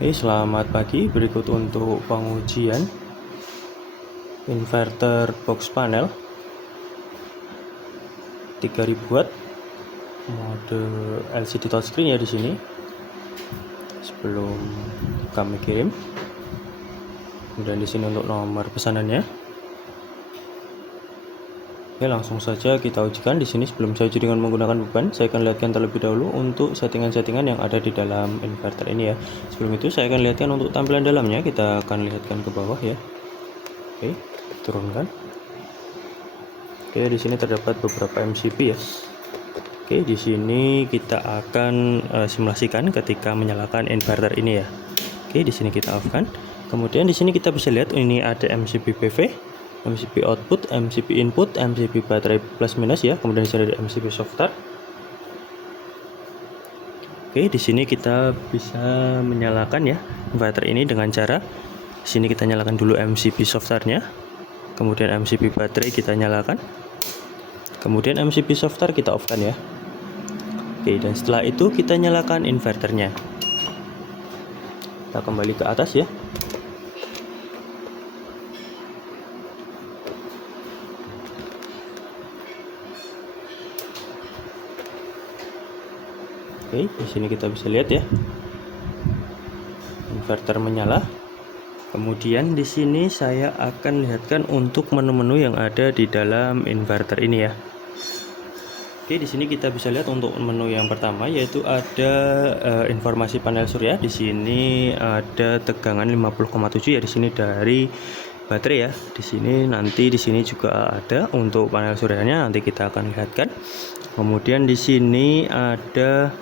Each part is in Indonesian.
Selamat pagi. Berikut untuk pengujian inverter box panel 3000 watt mode LCD touchscreen ya di sini. Sebelum kami kirim, kemudian di sini untuk nomor pesanannya. Langsung saja kita ujikan di sini. Sebelum saya uji dengan menggunakan beban, saya akan lihatkan terlebih dahulu untuk settingan-settingan yang ada di dalam inverter ini ya. Sebelum itu saya akan lihatkan untuk tampilan dalamnya. Kita akan lihatkan ke bawah ya. Turunkan. Di sini terdapat beberapa MCB ya. Di sini kita akan simulasikan ketika menyalakan inverter ini ya. Di sini kita off kan. Kemudian di sini kita bisa lihat ini ada MCB PV, MCB output, MCB input, MCB baterai plus minus ya. Kemudian di sini ada MCB soft start. Di sini kita bisa menyalakan ya inverter ini dengan cara di sini kita nyalakan dulu MCB soft startnya. Kemudian MCB baterai kita nyalakan. Kemudian MCB soft start kita off kan ya. Dan setelah itu kita nyalakan inverternya. Kita kembali ke atas ya. Di sini kita bisa lihat ya, inverter menyala. Kemudian di sini saya akan lihatkan untuk menu-menu yang ada di dalam inverter ini ya. Di sini kita bisa lihat untuk menu yang pertama yaitu ada informasi panel surya. Di sini ada tegangan 50,7 ya di sini dari baterai ya. Di sini nanti di sini juga ada untuk panel suryanya, nanti kita akan lihatkan. Kemudian di sini ada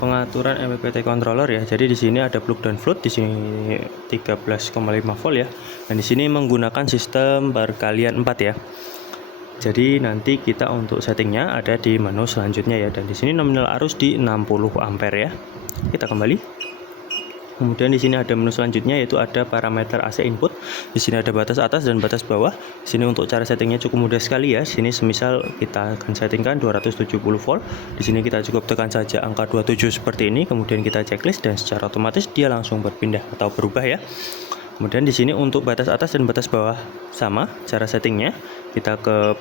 pengaturan MPPT controller ya. Jadi di sini ada plug dan float, di sini 13,5 volt ya. Dan di sini menggunakan sistem perkalian 4 ya. Jadi nanti kita untuk settingnya ada di menu selanjutnya ya. Dan di sini nominal arus di 60 ampere ya. Kita kembali. Kemudian di sini ada menu selanjutnya yaitu ada parameter AC input. Di sini ada batas atas dan batas bawah. Di sini untuk cara settingnya cukup mudah sekali ya. Di sini semisal kita akan settingkan 270 volt. Di sini kita cukup tekan saja angka 27 seperti ini. Kemudian kita checklist dan secara otomatis dia langsung berpindah atau berubah ya. Kemudian di sini untuk batas atas dan batas bawah sama cara settingnya. Kita ke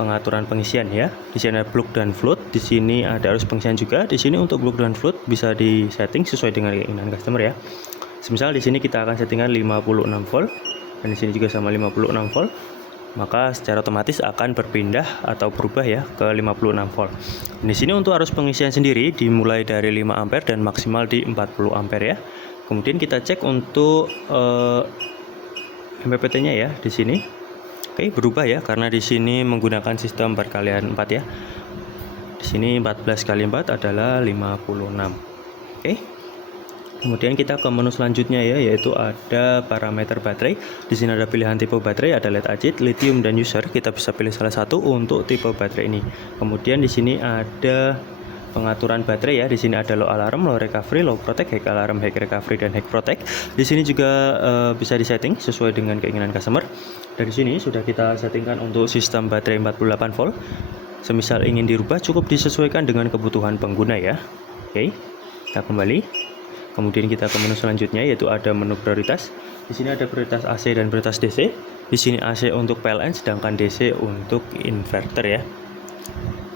pengaturan pengisian ya. Di sini ada plug dan float. Di sini ada arus pengisian juga. Di sini untuk plug dan float bisa disetting sesuai dengan keinginan customer ya. Semisal di sini kita akan settingkan 56 volt dan di sini juga sama 56 volt. Maka secara otomatis akan berpindah atau berubah ya ke 56 volt. Di sini untuk arus pengisian sendiri dimulai dari 5 ampere dan maksimal di 40 ampere ya. Kemudian kita cek untuk MPPT-nya ya di sini. Berubah ya karena di sini menggunakan sistem perkalian 4 ya. Di sini 14 kali 4 adalah 56. Kemudian kita ke menu selanjutnya ya, yaitu ada parameter baterai. Di sini ada pilihan tipe baterai, ada lead acid, lithium dan user. Kita bisa pilih salah satu untuk tipe baterai ini. Kemudian di sini ada pengaturan baterai ya. Di sini ada low alarm, low recovery, low protect, high alarm, high recovery dan high protect. Di sini juga bisa disetting sesuai dengan keinginan customer. Dari sini sudah kita settingkan untuk sistem baterai 48 volt. Semisal ingin dirubah cukup disesuaikan dengan kebutuhan pengguna ya. Kita kembali. Kemudian kita ke menu selanjutnya yaitu ada menu prioritas. Di sini ada prioritas AC dan prioritas DC. Di sini AC untuk PLN sedangkan DC untuk inverter ya.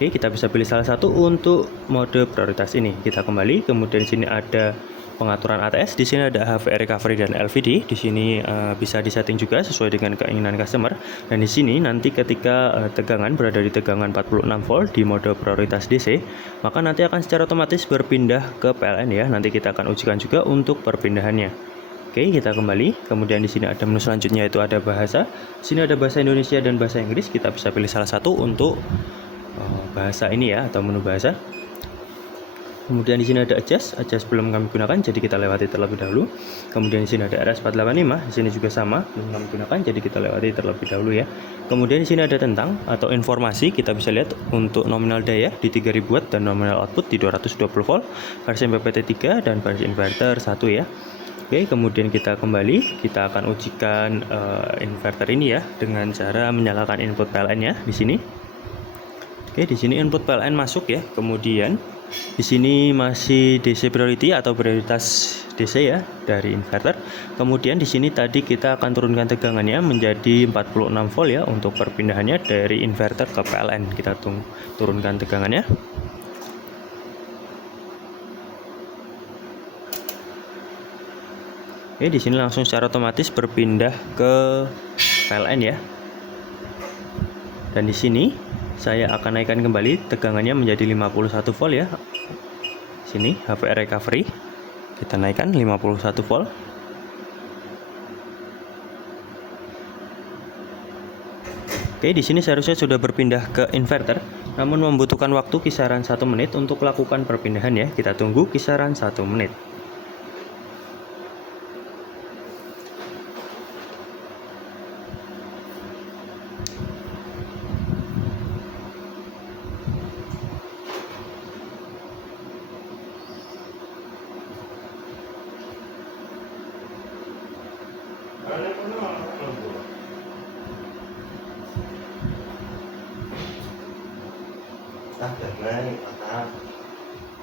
Kita bisa pilih salah satu untuk mode prioritas ini. Kita kembali. Kemudian di sini ada pengaturan ATS. Di sini ada HV recovery dan LVD. Di sini bisa disetting juga sesuai dengan keinginan customer. Dan di sini nanti ketika tegangan berada di tegangan 46 volt di mode prioritas DC, maka nanti akan secara otomatis berpindah ke PLN ya. Nanti kita akan ujikan juga untuk perpindahannya. Kita kembali. Kemudian di sini ada menu selanjutnya yaitu ada bahasa. Di sini ada bahasa Indonesia dan bahasa Inggris. Kita bisa pilih salah satu untuk bahasa ini ya, atau menu bahasa. Kemudian di sini ada adjust belum kami gunakan, jadi kita lewati terlebih dahulu. Kemudian di sini ada RS485, di sini juga sama, belum kami gunakan, jadi kita lewati terlebih dahulu ya. Kemudian di sini ada tentang atau informasi, kita bisa lihat untuk nominal daya di 3000 watt dan nominal output di 220 volt, versi MPPT 3 dan versi inverter 1 ya. Kemudian kita kembali, kita akan ujikan inverter ini ya dengan cara menyalakan input PLN ya di sini. Di sini input PLN masuk ya. Kemudian Di sini masih DC priority atau prioritas DC ya dari inverter. Kemudian di sini tadi kita akan turunkan tegangannya menjadi 46 volt ya untuk perpindahannya dari inverter ke PLN. Kita turunkan tegangannya. Oke, di sini langsung secara otomatis berpindah ke PLN ya. Dan di sini saya akan naikkan kembali tegangannya menjadi 51 volt ya. Sini HVR recovery kita naikkan 51 volt. Oke, di sini seharusnya sudah berpindah ke inverter, namun membutuhkan waktu kisaran 1 menit untuk melakukan perpindahan ya. Kita tunggu kisaran 1 menit.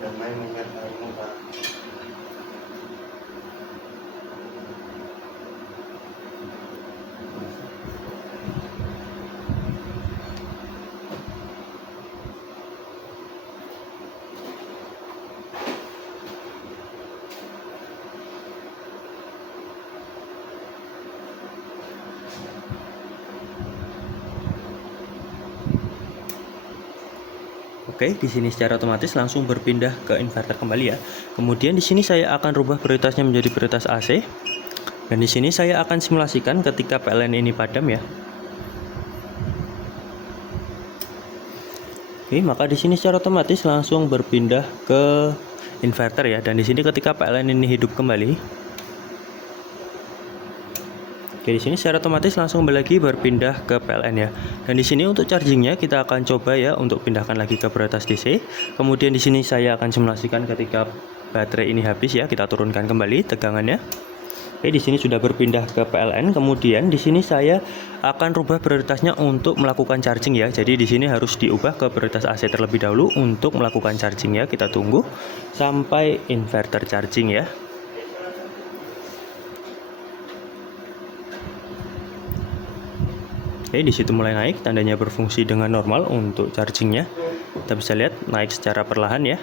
Damai menyertai Pak. Oke, di sini secara otomatis langsung berpindah ke inverter kembali ya. Kemudian di sini saya akan rubah prioritasnya menjadi prioritas AC. Dan di sini saya akan simulasikan ketika PLN ini padam ya. Oke, maka di sini secara otomatis langsung berpindah ke inverter ya. Dan di sini ketika PLN ini hidup kembali. Oke, di sini secara otomatis langsung lagi berpindah ke PLN ya. Dan di sini untuk chargingnya kita akan coba ya untuk pindahkan lagi ke prioritas DC. Kemudian di sini saya akan simulasikan ketika baterai ini habis ya, kita turunkan kembali tegangannya. Oke, di sini sudah berpindah ke PLN. Kemudian di sini saya akan rubah prioritasnya untuk melakukan charging ya. Jadi di sini harus diubah ke prioritas AC terlebih dahulu untuk melakukan charging ya. Kita tunggu sampai inverter charging ya. Oke, di situ mulai naik, tandanya berfungsi dengan normal untuk chargingnya. Kita bisa lihat naik secara perlahan ya.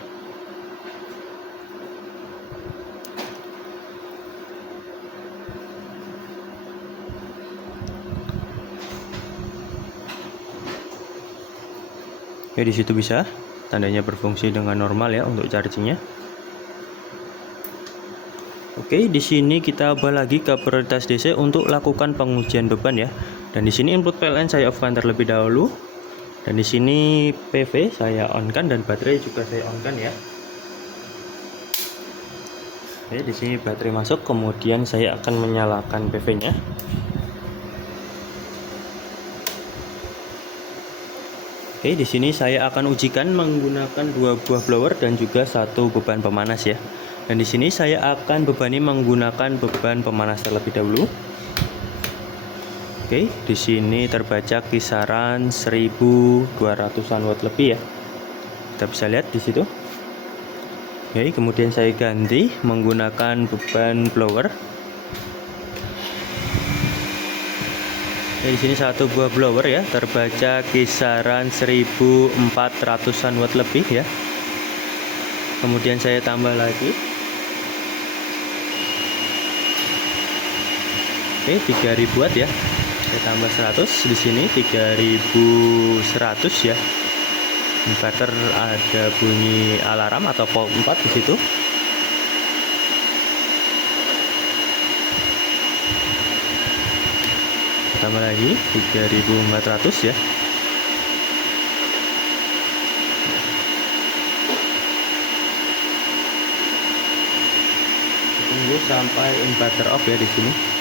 Oke, di situ bisa, tandanya berfungsi dengan normal ya untuk chargingnya. Oke, di sini kita ubah lagi ke prioritas DC untuk lakukan pengujian beban ya. Dan di sini input PLN saya off-kan terlebih dahulu. Dan di sini PV saya on-kan dan baterai juga saya on-kan ya. Oke, di sini baterai masuk, kemudian saya akan menyalakan PV-nya. Oke, di sini saya akan ujikan menggunakan 2 buah blower dan juga 1 beban pemanas ya. Dan di sini saya akan bebani menggunakan beban pemanas terlebih dahulu. Oke, di sini terbaca kisaran 1200-an watt lebih ya. Kita bisa lihat di situ. Oke, kemudian saya ganti menggunakan beban blower. Oke, di sini 1 buah blower ya, terbaca kisaran 1400-an watt lebih ya. Kemudian saya tambah lagi. Oke, 3000 watt ya. Saya tambah 100 di sini 3100 ya. Inverter ada bunyi alarm atau pol 4 di situ. Tambah lagi 3400 ya. Tunggu sampai inverter off ya di sini.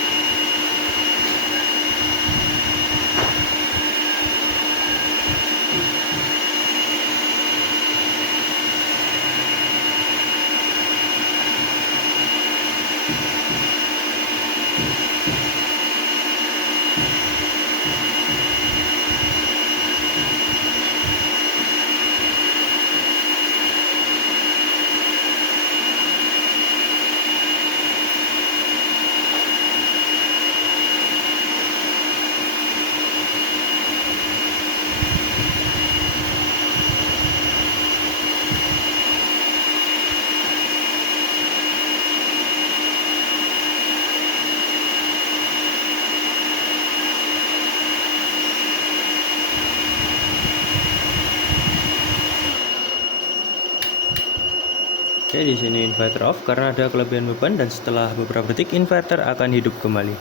Oke, di sini inverter off karena ada kelebihan beban dan setelah beberapa detik inverter akan hidup kembali.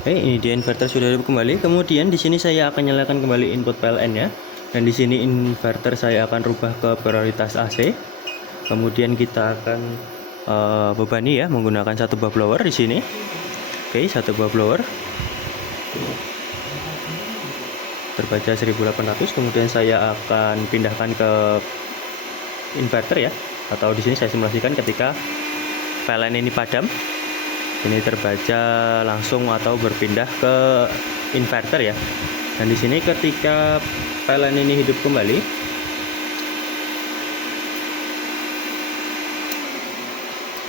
Oke, ini dia inverter sudah hidup kembali. Kemudian di sini saya akan nyalakan kembali input PLN ya. Dan di sini inverter saya akan rubah ke prioritas AC. Kemudian kita akan bebani ya menggunakan satu buah blower di sini. Oke, satu buah blower. Terbaca 1800. Kemudian saya akan pindahkan ke inverter ya. Atau di sini saya simulasikan ketika PLN ini padam. Ini terbaca langsung atau berpindah ke inverter ya. Dan di sini ketika PLN ini hidup kembali,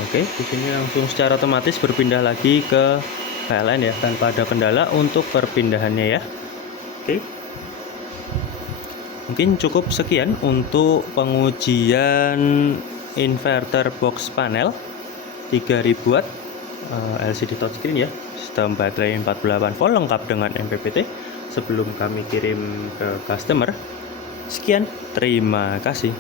oke, di sini langsung secara otomatis berpindah lagi ke PLN ya, tanpa ada kendala untuk perpindahannya ya. Oke. Mungkin cukup sekian untuk pengujian inverter box panel 3000 watt LCD touchscreen ya, sistem baterai 48 volt lengkap dengan MPPT sebelum kami kirim ke customer. Sekian, terima kasih.